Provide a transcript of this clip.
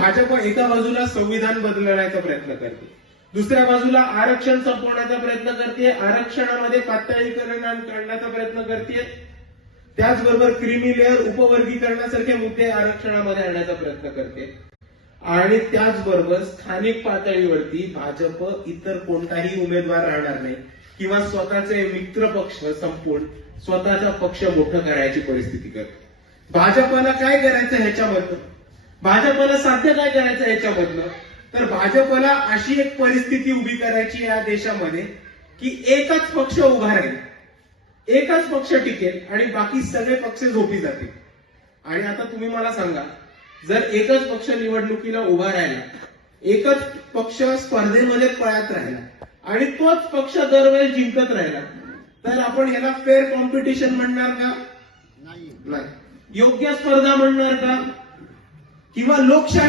भाजप एका बाजूला संविधान बदलण्याचा प्रयत्न करते, दुसऱ्या बाजूला आरक्षण संपवण्याचा प्रयत्न करते, आरक्षणामध्ये पातळीकरण आणण्याचा प्रयत्न करते, त्याचबरोबर क्रीमी लेअर उपवर्गीकरणासारखे मुद्दे आरक्षणामध्ये आणण्याचा प्रयत्न करते आणि त्याचबरोबर स्थानिक पातळीवरती भाजप इतर कोणताही उमेदवार राहणार नाही किंवा स्वतःचे मित्र पक्ष संपवून स्वतःचा पक्ष मोठं करायची परिस्थिती करते. भाजपला काय करायचं ह्याच्यामधनं, भाजपला साध्य काय करायचं ह्याच्यामधनं, तर भाजपला अशी एक परिस्थिती उभी करायची या देशामध्ये की एकच पक्ष उभा राहील, एकच पक्ष टिकेल आणि बाकी सगळे पक्ष झोपी जातील. आणि आता तुम्ही मला सांगा, जर एकच पक्ष निवडणुकीला उभा राहिला, एकच पक्ष स्पर्धेमध्ये पळत राहिला आणि तोच पक्ष दरवेळेस जिंकत राहिला, तर आपण याला फेअर कॉम्पिटिशन म्हणणार का? नाही. योग्य स्पर्धा म्हणणार का? किंवा लोकशाही